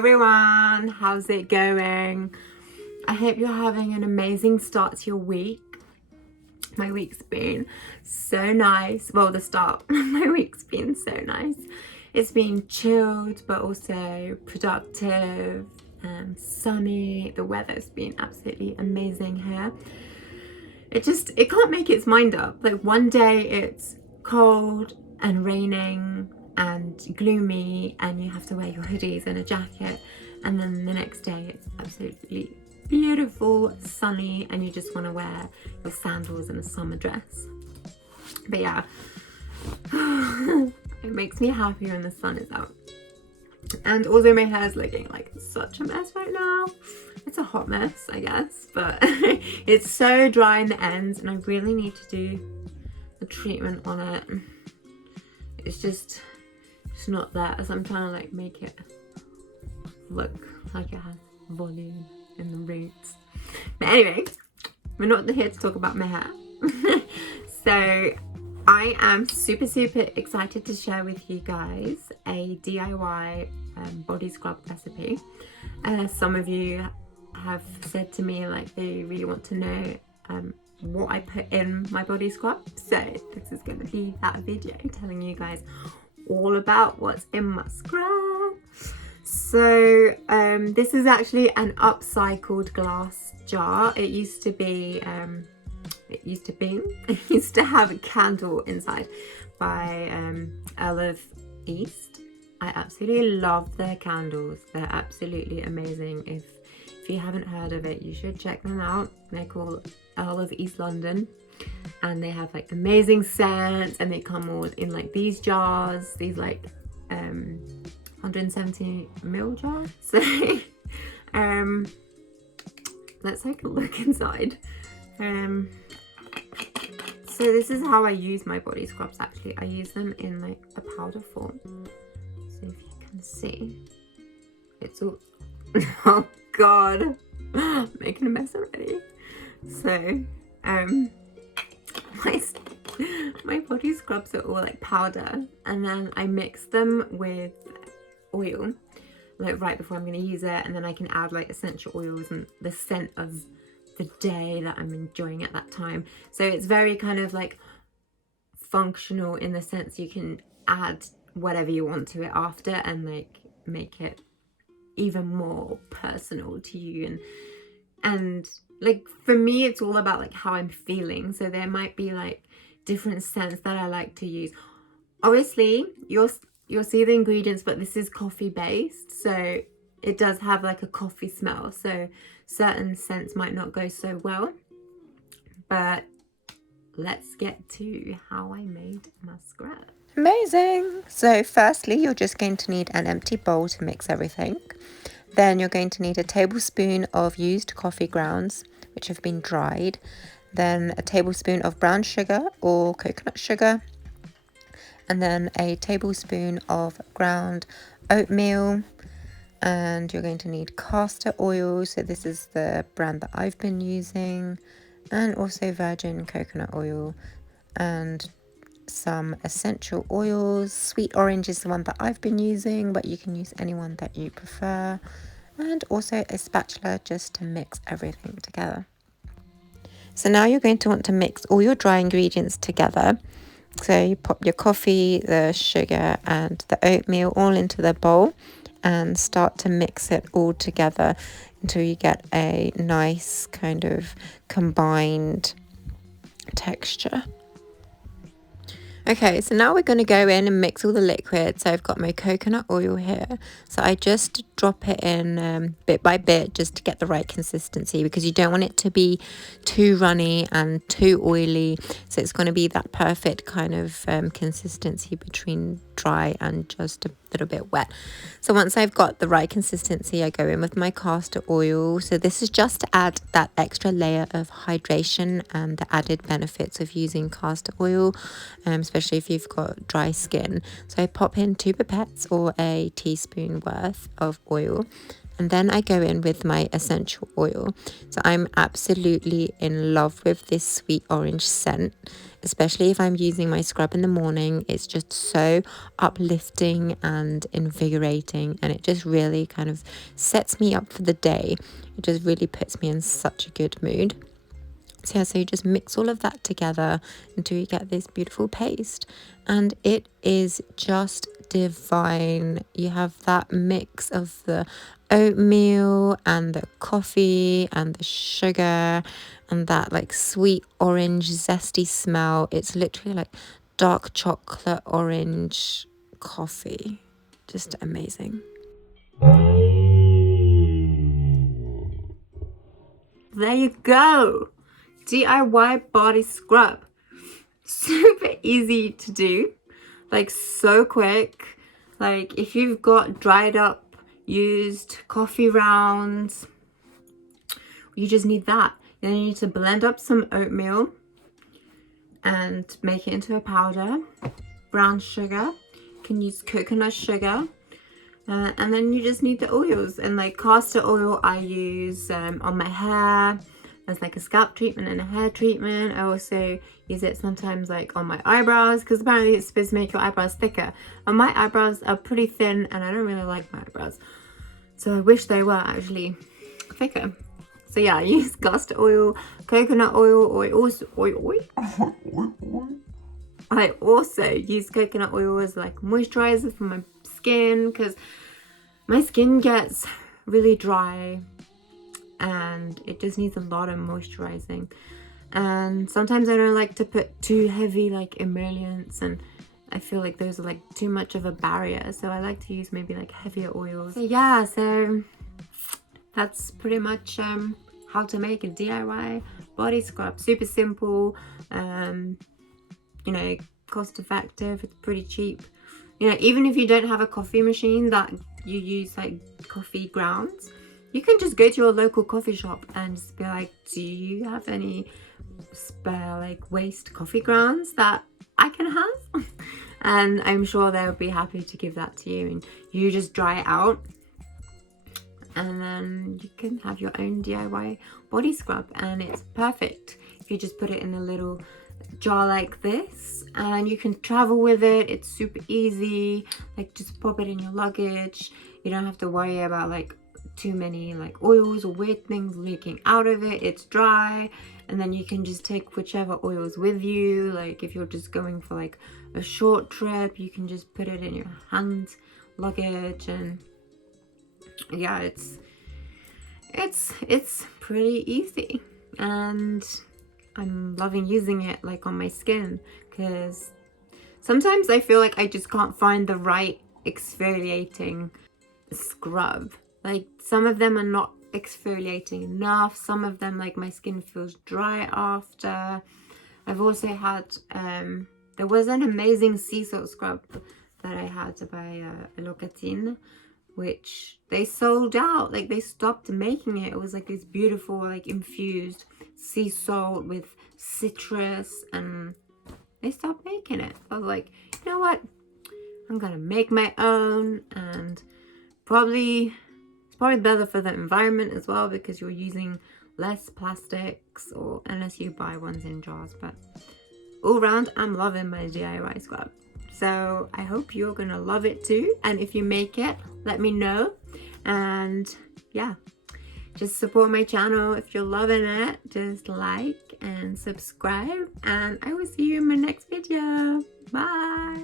everyone, how's it going? I hope you're having an amazing start to your week. My week's been so nice. Well, the start of my week's been so nice. It's been chilled but also productive and sunny. The weather's been absolutely amazing here. It can't make its mind up. Like one day it's cold and raining and gloomy and you have to wear your hoodies and a jacket, and then the next day it's absolutely beautiful, sunny, and you just want to wear your sandals and a summer dress. But yeah, it makes me happy when the sun is out. And also my hair's looking like such a mess right now. It's a hot mess, I guess, but it's so dry in the ends and I really need to do a treatment on it. It's not there, so I'm trying to like make it look like it has volume in the roots. But anyway, we're not here to talk about my hair. So I am super excited to share with you guys a DIY body scrub recipe. Some of you have said to me like they really want to know what I put in my body scrub, so this is going to be that video telling you guys all about what's in my scrub. So this is actually an upcycled glass jar. It used to have a candle inside by Earl of East. I absolutely love their candles. They're absolutely amazing. If you haven't heard of it, you should check them out. They're called Earl of East London, and they have like amazing scents, and they come all in like these jars, these like 170ml jars. So let's take a look inside. So this is how I use my body scrubs. Actually, I use them in like a powder form. So if you can see, it's all oh god, making a mess already. So my body scrubs are all like powder, and then I mix them with oil like right before I'm going to use it, and then I can add like essential oils and the scent of the day that I'm enjoying at that time. So it's very kind of like functional in the sense you can add whatever you want to it after and like make it even more personal to you. And like for me it's all about like how I'm feeling, so there might be like different scents that I like to use. Obviously you'll see the ingredients, but this is coffee based, so it does have like a coffee smell, so certain scents might not go so well. But let's get to how I made my scrub. Amazing! So firstly, you're just going to need an empty bowl to mix everything. Then you're going to need a tablespoon of used coffee grounds, which have been dried. Then a tablespoon of brown sugar or coconut sugar. And then a tablespoon of ground oatmeal. And you're going to need castor oil. So this is the brand that I've been using. And also virgin coconut oil. And some essential oils. Sweet orange is the one that I've been using, but you can use any one that you prefer. And also a spatula just to mix everything together. So now you're going to want to mix all your dry ingredients together. So you pop your coffee, the sugar and the oatmeal all into the bowl and start to mix it all together until you get a nice kind of combined texture. Okay, so now we're going to go in and mix all the liquid. So I've got my coconut oil here. So I just drop it in bit by bit just to get the right consistency, because you don't want it to be too runny and too oily. So it's going to be that perfect kind of consistency between dry and just a little bit wet. So once I've got the right consistency, I go in with my castor oil. So this is just to add that extra layer of hydration and the added benefits of using castor oil, especially if you've got dry skin. So I pop in 2 pipettes or a teaspoon worth of oil, And then I go in with my essential oil. So I'm absolutely in love with this sweet orange scent, especially if I'm using my scrub in the morning. It's just so uplifting and invigorating, and it just really kind of sets me up for the day. It just really puts me in such a good mood. So yeah, so you just mix all of that together until you get this beautiful paste, and it is just divine. You have that mix of the oatmeal and the coffee and the sugar and that like sweet orange zesty smell. It's literally like dark chocolate orange coffee. Just amazing. There you go. DIY body scrub. Super easy to do, like so quick. Like if you've got dried up used coffee rounds, you just need that. Then you need to blend up some oatmeal and make it into a powder. Brown sugar, you can use coconut sugar, and then you just need the oils. And like castor oil I use on my hair as like a scalp treatment and a hair treatment. I also use it sometimes like on my eyebrows, because apparently it's supposed to make your eyebrows thicker, and my eyebrows are pretty thin and I don't really like my eyebrows, so I wish they were actually thicker. So yeah, I use castor oil, coconut oil, I also use coconut oil as like moisturizer for my skin, because my skin gets really dry and it just needs a lot of moisturizing, and sometimes I don't like to put too heavy like emollients, and I feel like those are like too much of a barrier, so I like to use maybe like heavier oils. So yeah, so that's pretty much how to make a DIY body scrub. Super simple, you know, cost effective, it's pretty cheap. You know, even if you don't have a coffee machine that you use like coffee grounds, you can just go to your local coffee shop and just be like, do you have any spare like waste coffee grounds that I can have? And I'm sure they'll be happy to give that to you, and you just dry it out, and then you can have your own DIY body scrub, and it's perfect if you just put it in a little jar like this, and you can travel with it. It's super easy, like just pop it in your luggage. You don't have to worry about like too many like oils or weird things leaking out of it. It's dry, and then you can just take whichever oils with you. Like if you're just going for like a short trip, you can just put it in your hand luggage, and yeah, it's pretty easy, and I'm loving using it like on my skin, because sometimes I feel like I just can't find the right exfoliating scrub. Like some of them are not exfoliating enough, some of them like my skin feels dry after. I've also had there was an amazing sea salt scrub that I had by Locatine, which they sold out. Like they stopped making it. It was like this beautiful like infused sea salt with citrus, and they stopped making it. I was like, you know what, I'm gonna make my own, and it's probably better for the environment as well, because you're using less plastics, or unless you buy ones in jars. But all round, I'm loving my DIY scrub. So I hope you're gonna love it too, and if you make it, let me know. And yeah, just support my channel. If you're loving it, just like and subscribe, and I will see you in my next video. Bye.